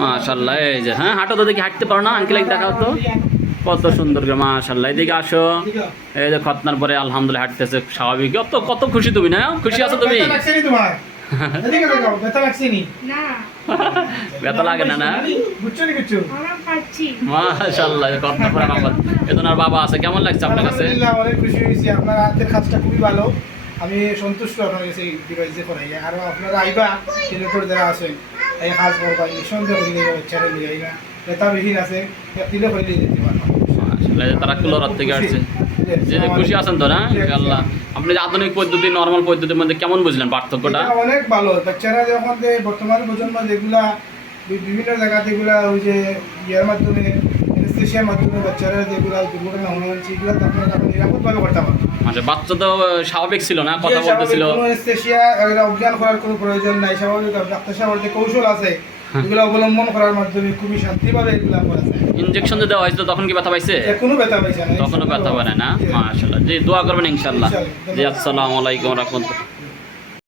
মাশাল্লাহ এই যে হ্যাঁ হাঁটো তো দেখি হাঁটতে পারো না আঙ্কেল দেখাও তো। কত সুন্দর করে মাশাল্লাহ এদিকে আসো। এই যে খতনার পরে আলহামদুলিল্লাহ হাঁটতেছে স্বাভাবিক। কত কত খুশি তুমি না? খুশি আছো তুমি? ব্যথা লাগে না না? মাশাল্লাহ খতনার পরে আমার বাবা আছে কেমন লাগছে আপনার কাছে? অনেক খুশি হয়েছি। আপনার হাতের কাজটা খুবই ভালো। আমি সন্তুষ্ট আপনার কাছে এই ডিভাইসে করাই। আর আপনারা আইবা সিলেক্টর যারা আছেন এই কাজ করবা নিঃসন্দেহ হইলে বাচ্চারা নিয়ে আইবা ব্যথা বেশি আছে দিলে হইলে যেতে পারবা তারা কুলোরার থেকে আসছে। যে খুশি আছেন তো না? আল্লাহ আপনি যে আধুনিক পদ্ধতি নর্মাল পদ্ধতির মধ্যে কেমন বুঝলেন পার্থক্যটা? অনেক ভালো। বাচ্চারা যখন বর্তমান প্রজন্ম যেগুলা বিভিন্ন জায়গা যেগুলা ওই যে ইয়ার মাধ্যমে অ্যানেস্থেশিয়ার মাধ্যমে বাচ্চারা যেগুলা দুর্ঘটনা তো আপনারা নিরাপদভাবে করতে পারবেন তো স্বাভাবিক ছিল না কথা বলতেছিল। অ্যানেস্থেশিয়া অজ্ঞান করার কোনো প্রয়োজন নাই স্বাভাবিক ডাক্তার কৌশল আছে। হ্যাঁ। এগুলো অবলম্বন করার মাধ্যমে খুবই শান্তিভাবে এগুলা করা যায়। ইনজেকশন যে দেওয়া হয়েছিল তখন কি ব্যথা পাইছে? কোনো ব্যথা পাইছে না তখনও ব্যথা পায় না জি। মাশাআল্লাহ। জি দোয়া করবেন ইনশাআল্লাহ। জি আসসালামু আলাইকুম রাহমাতুল্লাহ।